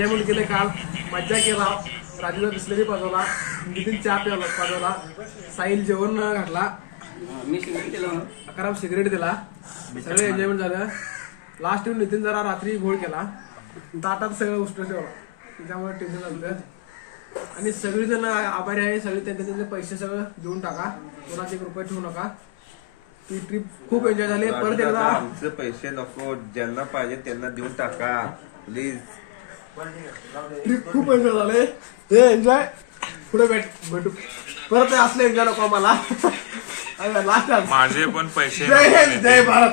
Enjoyment केलं काल, मज्जा केला, राजूला बिस्लरी पाजवला, नितीन चहा पाजवला, साहिल जेवण घातला, अकराम सिगरेट दिला, सगळं एन्जॉयमेंट झालं. लास्ट येऊन नितीन जरा रात्री घोळ केला, ताटात सगळं उष्ट ठेवला, त्याच्यामुळे टेन्शन झालं. आणि सगळेजण आभारी आहे, सगळे त्यांचे पैसे सगळं देऊन टाका, कोणाचे रुपये ठेवू नका. ती ट्रिप खूप एन्जॉय झाली. परत एकदा आमचे पैसे नको, ज्यांना पाहिजे त्यांना देऊन टाका प्लीज. ट्रिप खूप एन्जॉय झाले. ते एन्जॉय पुढे भेटू परत असले एन्जॉय नको मला. लास्ट माझे पण पैसे. जय हिंद, जय भारत.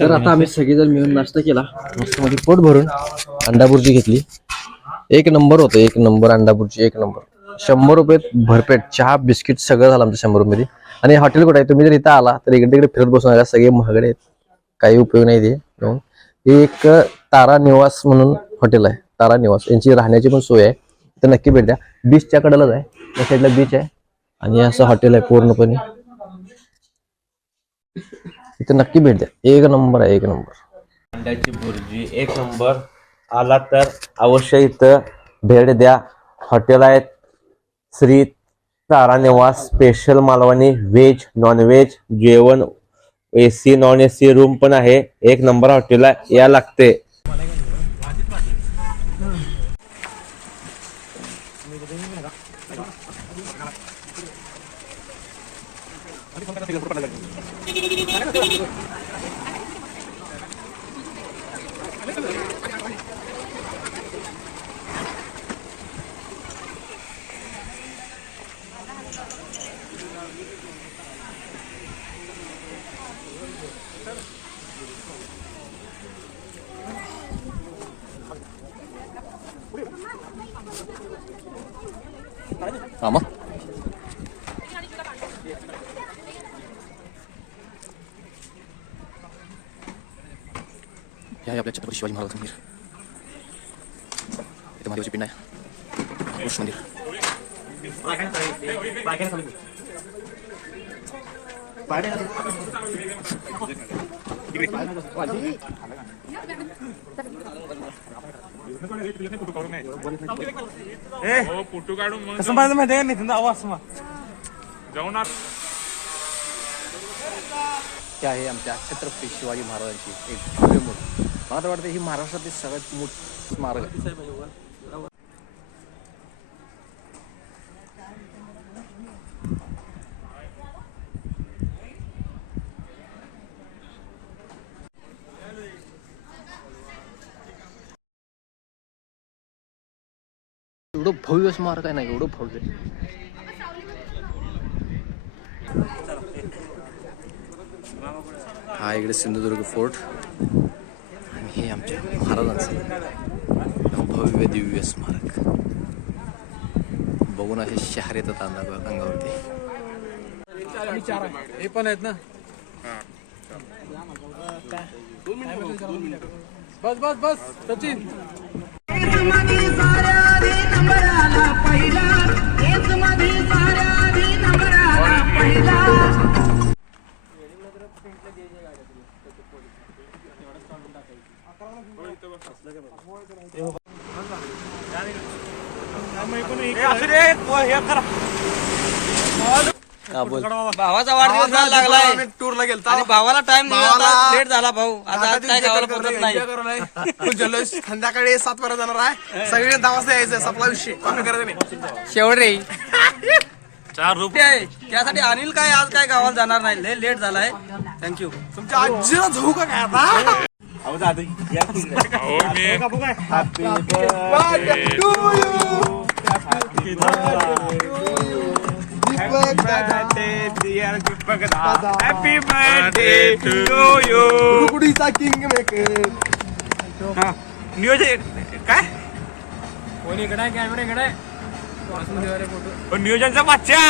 तर आता आम्ही सगळेजण मिळून नाश्ता केला, मस्त मध्ये पोट भरून अंडा बुर्जी घेतली. एक नंबर होतं, एक नंबर अंडा बुर्जी, एक नंबर. 100 रुपये भरपेट, चहा बिस्किट सगळं झालं आमचं 100 रुपये. आणि हॉटेल कुठे आहे, तुम्ही जर इथं आला तर इकडे तिकडे फिरत बसू नका, सगळे महागडे आहेत, काही उपयोग नाही ते. हे एक तारा निवास म्हणून हॉटेल आहे, तारा निवास. यांची राहण्याची पण सोय आहे, तर नक्की भेट द्या. बीचच्या कडेलाच आहे, त्या साईडला बीच आहे आणि असं हॉटेल आहे पूर्णपणे. इथं नक्की भेट द्या, एक नंबर आहे, एक नंबर. अंड्याची भुर्जी एक नंबर. आला तर अवश्य इथं भेट द्या. हॉटेल आहेत श्री तारा निवास, special Malvani, veg non veg जेवण, AC नॉन AC रूम पण आहे. एक नंबर हॉटेलला या लागते. आमा हे आहे आपल्या छत्रपती शिवाजी महाराज मंदिर. इथे महादेवाची पिंड आहे, कृष्ण मंदिर. फोटो काढून मग कसं पाहिजे माहिती आहे नितीन आवाज जाऊन हे आहे आमच्या छत्रपती शिवाजी महाराजांची एक भव्य मूर्ती. मला तर वाटतं ही महाराष्ट्रातील सगळ्यात मोठी स्मारक आहे. एवढं भव्य स्मारक आहे ना, एवढं भव्य. हा इकडे सिंधुदुर्ग फोर्ट आणि हे आमच्या महाराजांचं भव्य दिव्य स्मारक. बघून असे शहर येतात अंगावरती. हे पण आहेत ना. बस बस बस सचिन. भावाचा वाढदिवस लागलाय, टूरला गेलता आणि भावाला टाइम लेट झाला. भाऊ आता आज काय गावाला पोहोचत नाही. जल्लोष संध्याकाळी 7 वाजता जाणार आहे. सगळे 10 वाजता यायचं, सपला विषय कॉपी करायचं नाही. शेवट रे 4 रुपये. त्यासाठी अनिल काय आज काय गावाला जाणार नाही, लय लेट झालाय. थँक्यू. तुमच्या आजीला झोऊ का काय आता. अहो मी हॅपी बर्थडे टू यू. रुकडीचा किंग मेकर. नियोजन काय कोणी इकडे कॅमेरा इकडे. नियोजनचा बादशा.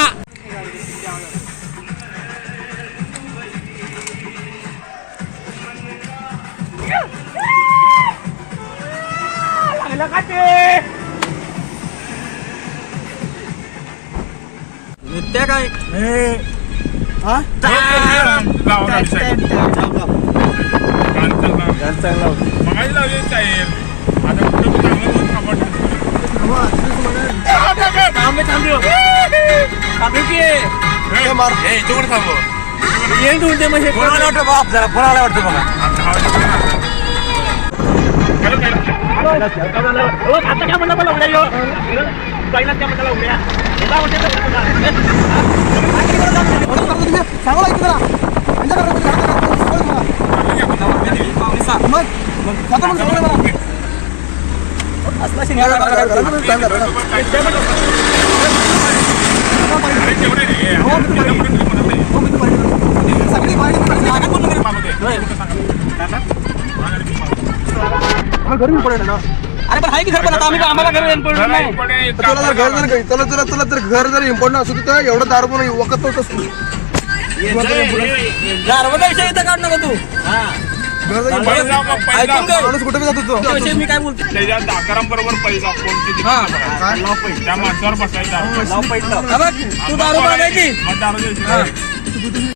नित्या काय मगाही लावली चालेल. आता कुठं चांगलं अरे पण आहे की घर पण आता आम्ही आम्हाला घर इम्पॉर्टंट नाही. तुला जर घर जर इम्पॉर्टंट असू तर एवढं दारू पण वखत होतच तू दारवाजा विषय इथं काढ नका तू. ऐकून घे. माणूस कुठे जातो तो त्या विषयी मी काय बोलतो. त्याच्या दाकारांबरोबर पैसा कोणती त्या माणसावर बसायचा हा बघ, तू दारू बघायची. मग दारू द्यायची.